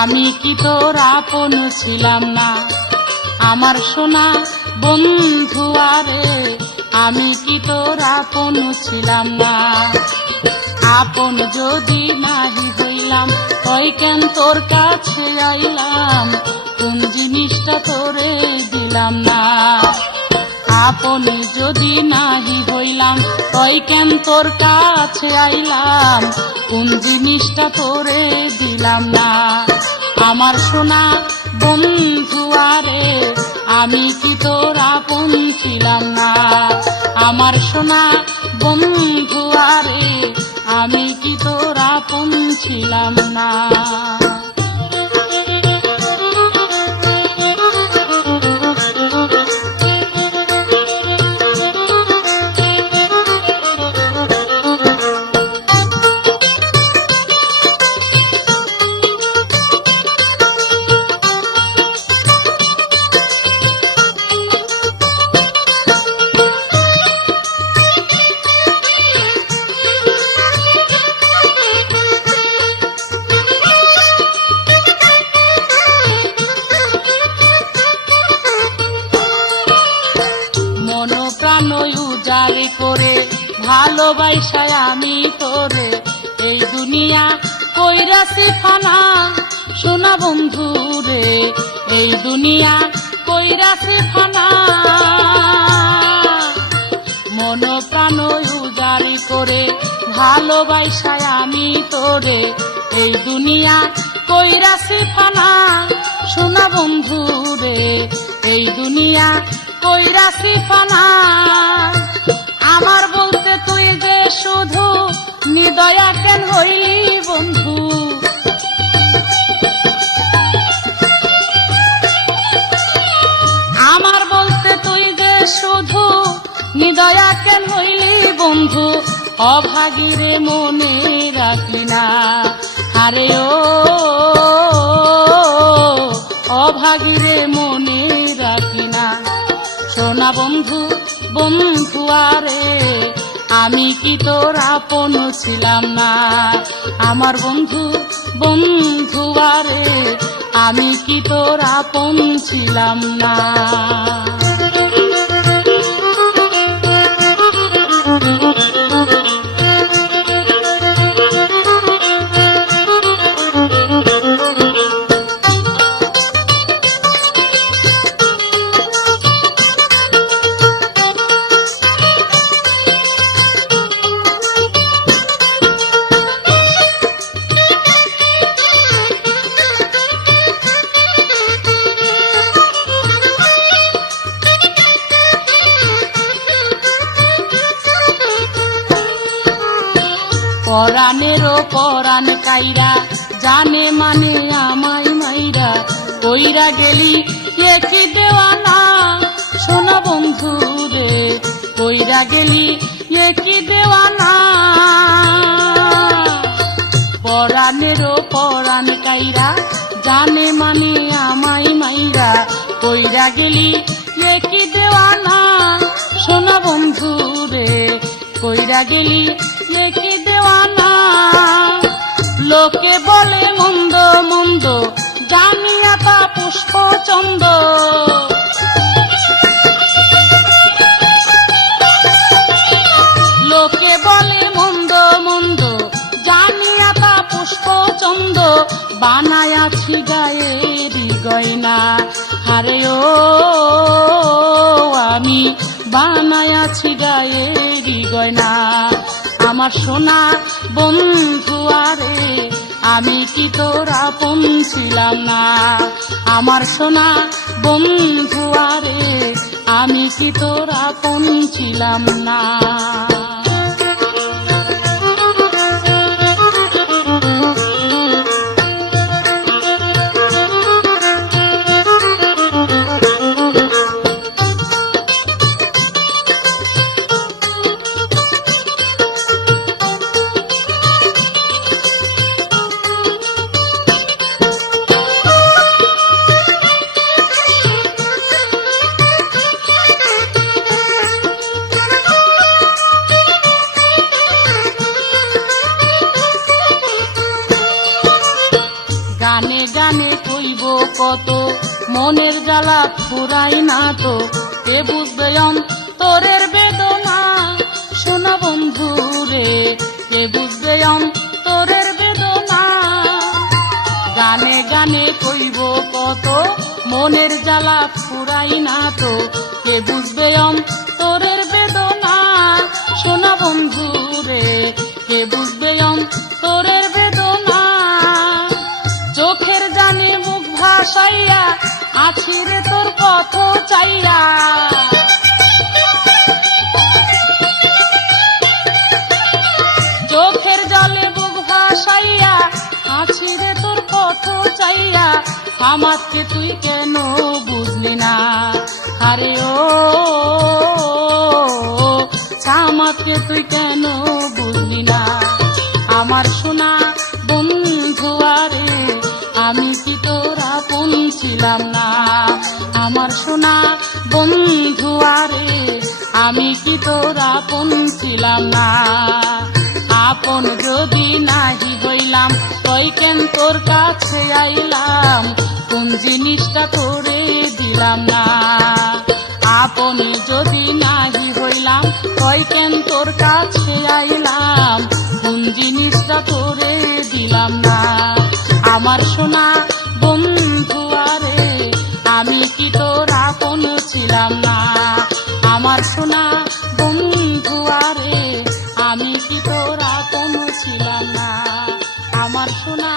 আমি কি তোর আপন ছিলাম না? আমার সোনা বন্ধু আরে, আমি কি তোর আপন ছিলাম না? আপন যদি নাহি হইলাম, তই কেন তোর কাছে আইলাম? কোন জিনিসটা তোরে দিলাম না? আপন যদি নাহি হইলাম, তই কেন তোর কাছে আইলাম? কোন জিনিসটা তোরে দিলাম না? আমার সোনা বন্ধু আরে, আমি কি তোর আপন ছিলাম না? আমার সোনা বন্ধু আরে, আমি কি তোর আপন ছিলাম না? প্রাণ উজাড় করে ভালোবাসায় আমি তোরে এই দুনিয়া কইরাছি ফানা। সোনা বন্ধু রে, এই দুনিয়া কইরাছি ফানা। মন প্রাণ উজাড় করে ভালোবাসায় আমি তোরে এই দুনিয়া কইরাছি ফানা। সোনা বন্ধু রে, এই দুনিয়া কইরাছি ফানা। আমার বলতে তুই যে শুধু নিদয়া কেন হইলি বন্ধু? আমার বলতে তুই যে শুধু নিদয়া কেন হইলি বন্ধু? অভাগীরে মনে রাখলি না, আরে ও অভাগীরে মনে রাখলি না। সোনা বন্ধু বন্ধু আরে, আমি কি তোর আপন ছিলাম না? আমার বন্ধু বন্ধু আরে, আমি কি তোর আপন ছিলাম না? পরাণেরও পরাণ কাইরা জানে মানে আমায় মাইরা কইরা গেলি একই দেওয়ানা। সোনা বন্ধু রে, কইরা গেলি একই দেওয়ানা। পরাণেরও পরাণ কাইরা জানে মানে আমায় মাইরা কইরা গেলি একই দেওয়ানা। সোনা বন্ধু রে, কইরা গেলি একই দেওয়ানা। লোকে বলে মন্দ মন্দ, জানিয়া তা পুষ্পচন্দ। লোকে বলে মন্দ মন্দ, জানিয়া তা পুষ্পচন্দ। বানায়াছি গায়েরি গয়না, আরে ও আমি বানায়াছি গায়েরি গয়না। আমার সোনা বন্ধু আরে, আমি কি তোর আপন ছিলাম না? আমার সোনা বন্ধু আরে, আমি কি তোর আপন ছিলাম না? গানে গানে কইব কত মনের জ্বালা ফুরাই না তো কে বুঝবে অন্তরের বেদনা শোনা বন্ধু রে কে বুঝবে অন্তরের বেদনা গানে গানে কইব কত মনের জ্বালা ফুরাই না তো কে বুঝবে অন্তরের বেদনা শোনা বন্ধু রে কে বুঝবে অন্তরের বেদনা চোখের জানে মুখ ভাসাইয়া আছি রে তোর পথ চাইয়া চোখের জলে বুক ভাসাইয়া আছি রে তোর পথ চাইয়া আমাকে তুই কেন বুঝলি না আরে ও আমাকে তুই কেন বুঝলি না আমার সোনা বন্ধু আরে আমি কি তোর আপন ছিলাম না আমার সোনা বন্ধু আরে আমি কি তোর আপন ছিলাম না আপন যদি নাহি হইলাম তই কেন তোর কাছে আইলাম কোন জিনিসটা তোরে দিলাম না আপন যদি নাহি হইলাম তই কেন তোর কাছে আইলাম কোন জিনিসটা তোরে দিলাম না আমার সোনা বন্ধু আরে আমি কি তোর আপন ছিলাম না আমার সোনা বন্ধু আরে আমি কি তোর আপন ছিলাম না আমার সোনা